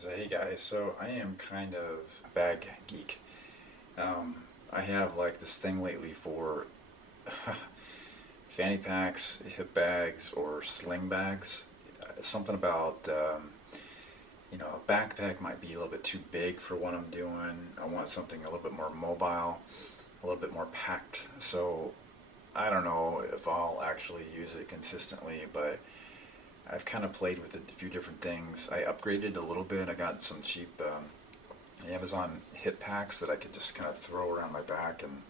So hey guys, so I am kind of a bag geek. I have like this thing lately for fanny packs, hip bags, or sling bags. Something about a backpack might be a little bit too big for what I'm doing. I want something a little bit more mobile, a little bit more packed. So I don't know if I'll actually use it consistently, but I've kind of played with a few different things. I upgraded a little bit. I got some cheap Amazon hip packs that I could just kind of throw around my back, and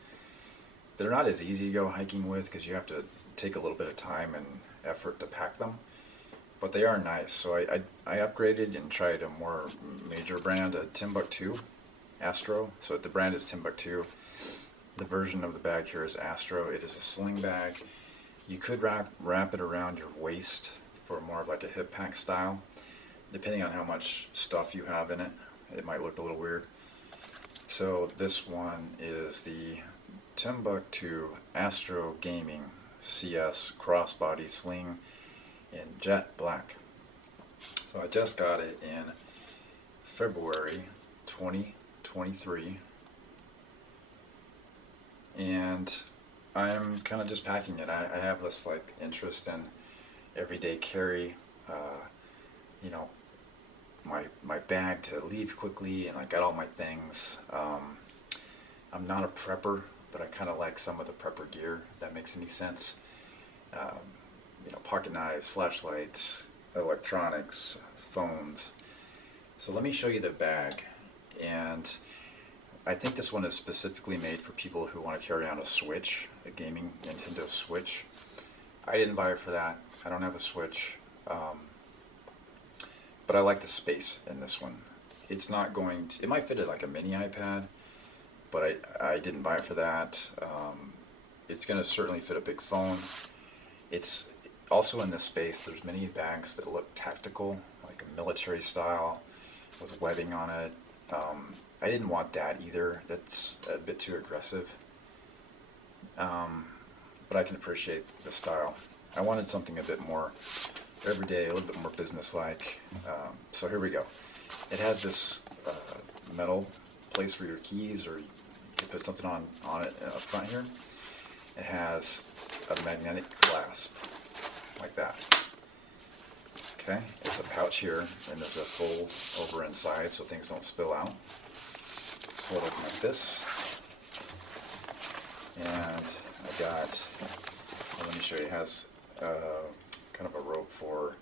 they're not as easy to go hiking with because you have to take a little bit of time and effort to pack them, but they are nice. So I upgraded and tried a more major brand, a Timbuk2 ASTRO. So the brand is Timbuk2. The version of the bag here is ASTRO. It is a sling bag. You could wrap it around your waist for more of like a hip pack style. Depending on how much stuff you have in it, it might look a little weird. So this one is the Timbuk2 ASTRO Gaming CS Crossbody Sling in jet black. So I just got it in February 2023, and I'm kind of just packing it. I have this like interest in everyday carry, my bag to leave quickly, and I got all my things. I'm not a prepper, but I kind of like some of the prepper gear, if that makes any sense. Pocket knives, flashlights, electronics, phones. So let me show you the bag, and I think this one is specifically made for people who want to carry on a Switch, a gaming Nintendo Switch. I didn't buy it for that. I don't have a Switch, but I like the space in this one. It's not going to, it might fit it like a mini iPad, but I didn't buy it for that. It's going to certainly fit a big phone. It's also in this space, there's many bags that look tactical, like a military style with webbing on it. I didn't want that either. That's a bit too aggressive. But I can appreciate the style. I wanted something a bit more everyday, a little bit more business-like. So here we go. It has this metal place for your keys, or you can put something on it up front here. It has a magnetic clasp, like that. Okay, it's a pouch here, and there's a fold over inside so things don't spill out. Pull it open like this. And I got, let me show you, it has kind of a rope for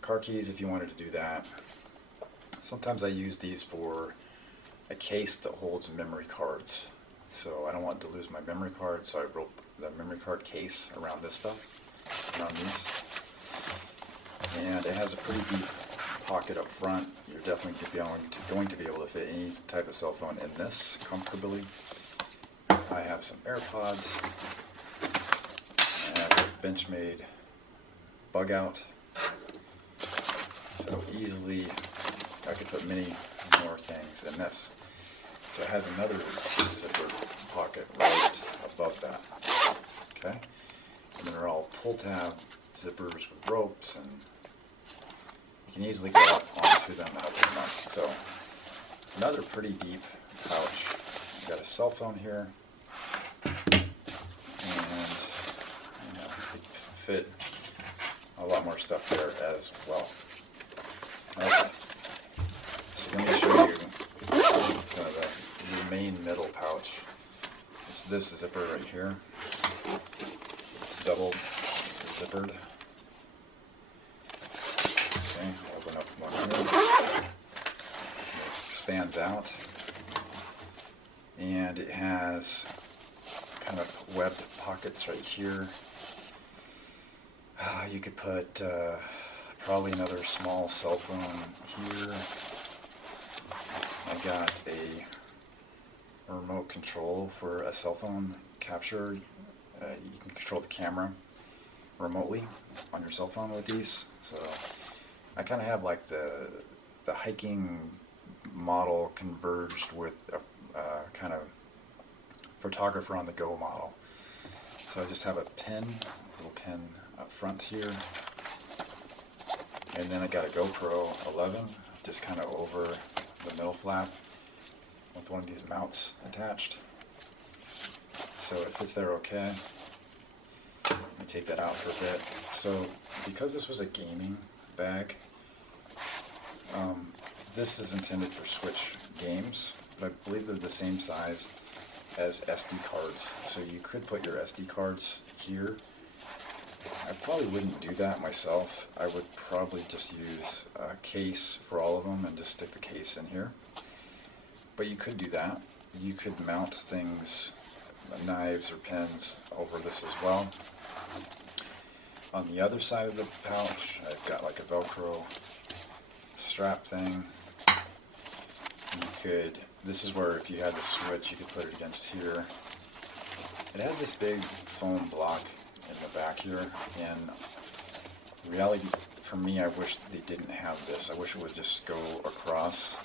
car keys if you wanted to do that. Sometimes I use these for a case that holds memory cards. So I don't want to lose my memory card, so I rope the memory card case around this stuff, around these. And it has a pretty deep pocket up front. You're definitely going to be able to fit any type of cell phone in this comfortably. I have some AirPods. I have a Benchmade bug out. So easily I could put many more things in this. So it has another zipper pocket right above that. Okay? And then they're all pull tab zippers with ropes, and you can easily get onto them and open them up. So another pretty deep pouch. You've got a cell phone here, and fit a lot more stuff there as well. Okay. So let me show you kind of the main middle pouch. It's this zipper right here. It's double zippered. Okay, I'll open up one here. It expands out, and it has kind of webbed pockets right here. You could put probably another small cell phone here. I got a remote control for a cell phone capture. You can control the camera remotely on your cell phone with these. So I kind of have like the hiking model converged with a kind of photographer on the go model. So I just have a little pin up front here, and then I got a GoPro 11 just kind of over the middle flap with one of these mounts attached. So it fits there okay. Let me take that out for a bit. So because this was a gaming bag, this is intended for Switch games, but I believe they're the same size as SD cards. So you could put your SD cards here. I probably wouldn't do that myself. I would probably just use a case for all of them and just stick the case in here. But you could do that. You could mount things, knives or pins, over this as well. On the other side of the pouch, I've got like a Velcro strap thing. You could, this is where if you had the Switch, you could put it against here. It has this big foam block in the back here, and in reality, for me, I wish they didn't have this. I wish it would just go across.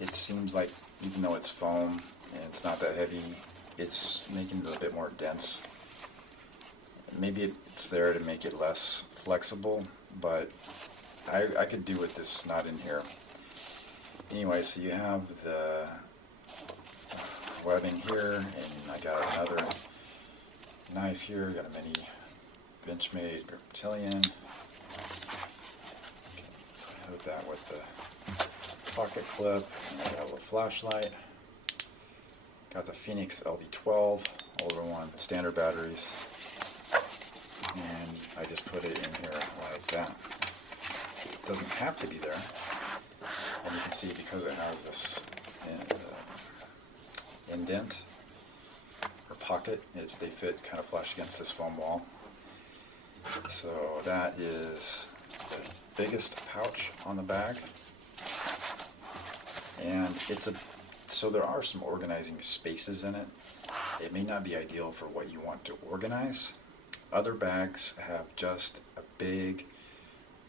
It seems like, even though it's foam and it's not that heavy, it's making it a bit more dense. Maybe it's there to make it less flexible, but I could do with this not in here. Anyway, so you have the webbing here, and I got another knife here, got a mini Benchmade reptilian. Put that with the pocket clip, and I got a little flashlight. Got the Phoenix LD12, older one, standard batteries, and I just put it in here like that. It doesn't have to be there, and you can see because it has this indent or pocket, they fit kind of flush against this foam wall. So that is the biggest pouch on the bag, and so there are some organizing spaces in it. It may not be ideal for what you want to organize. Other bags have just a big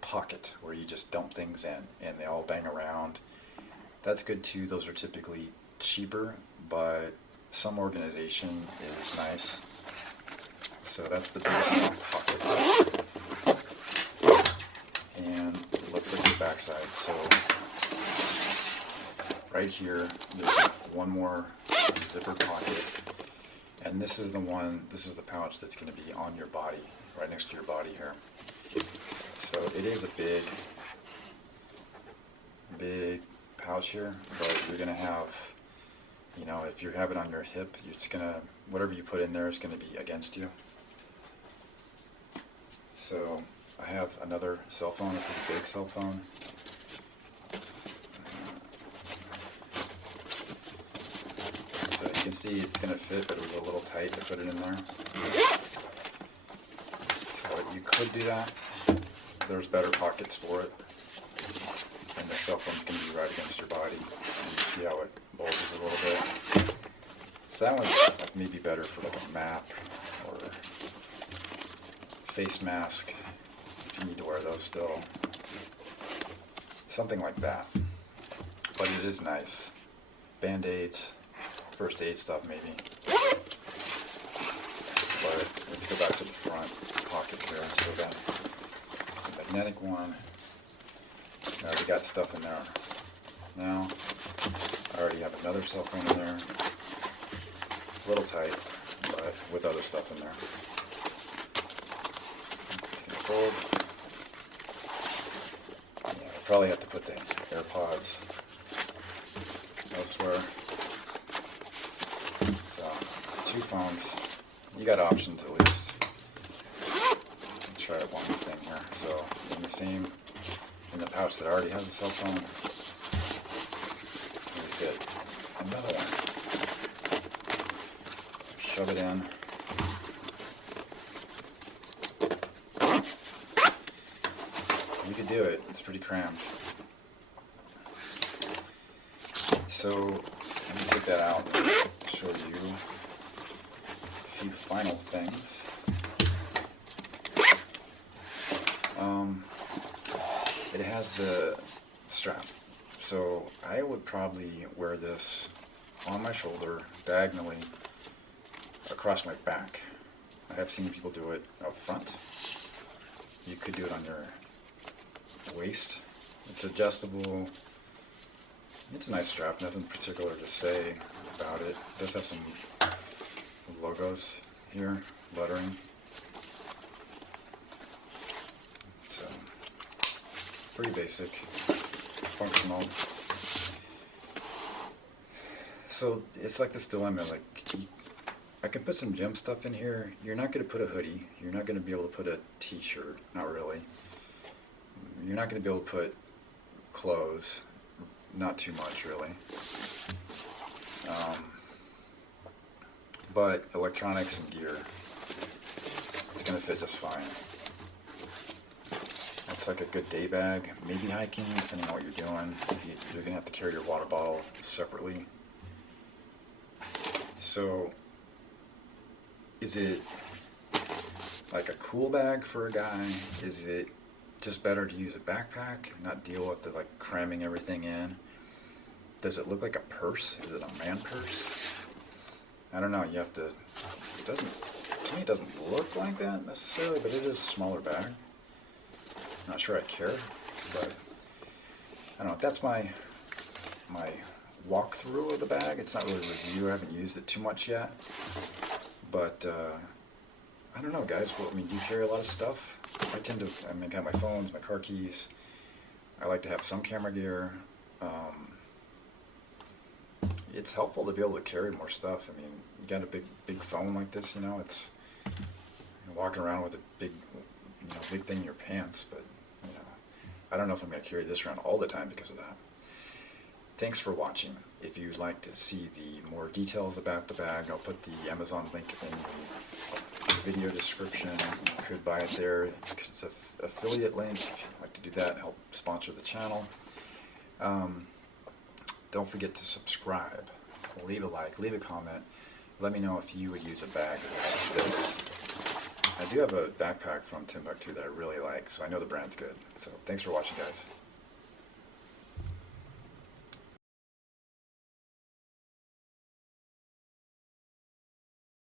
pocket where you just dump things in and they all bang around. That's good too. Those are typically cheaper, but some organization is nice. So that's the biggest pocket. And let's look at the back side. So right here, there's one more zipper pocket. And this is the pouch that's going to be on your body, right next to your body here. So it is a big pouch here, but you're going to have, if you have it on your hip, it's going to, whatever you put in there is going to be against you. So I have another cell phone, a pretty big cell phone. So you can see it's going to fit, but it was a little tight to put it in there. So you could do that. There's better pockets for it. And the cell phone's going to be right against your body. And you see how it bulges a little bit. So that one's maybe better for like a map or face mask, if you need to wear those still. Something like that. But it is nice. Band-aids, first aid stuff maybe. But let's go back to the front pocket here. So that magnetic one, I already got stuff in there. Now, I already have another cell phone in there. A little tight, but with other stuff in there. It's going to fold. Yeah, I probably have to put the AirPods elsewhere. So, 2 phones. You got options at least. Try one thing here. So, in the pouch that already has a cell phone, we fit another one. Shove it in. You could do it. It's pretty crammed. So let me take that out and show you a few final things. It has the strap. So I would probably wear this on my shoulder, diagonally, across my back. I have seen people do it up front. You could do it on your waist It's adjustable. It's a nice strap, nothing particular to say about it. It does have some logos here, lettering. So, pretty basic, functional. So, it's like this dilemma, like, I can put some gym stuff in here. You're not going to put a hoodie. You're not going to be able to put a t-shirt, not really. You're not going to be able to put clothes, not too much really. But electronics and gear, it's going to fit just fine. It's like a good day bag, maybe hiking, depending on what you're doing. You're going to have to carry your water bottle separately. So, is it like a cool bag for a guy? Is it just better to use a backpack, not deal with the like cramming everything in? Does it look like a purse? Is it a man purse? I don't know, you have to, to me it doesn't look like that necessarily, but it is a smaller bag. Not sure I care, but I don't know, that's my walkthrough of the bag. It's not really a review, I haven't used it too much yet, but I don't know, guys. Well, I mean, do you carry a lot of stuff? I got my phones, my car keys. I like to have some camera gear. It's helpful to be able to carry more stuff. I mean, you got a big phone like this, you know, it's, you're walking around with a big thing in your pants, but, you know, I don't know if I'm going to carry this around all the time because of that. Thanks for watching. If you'd like to see the more details about the bag, I'll put the Amazon link in the video description. You could buy it there because it's an affiliate link. If you'd like to do that, help sponsor the channel. Don't forget to subscribe, leave a like, leave a comment. Let me know if you would use a bag like this. I do have a backpack from Timbuk2 that I really like, so I know the brand's good. So thanks for watching, guys.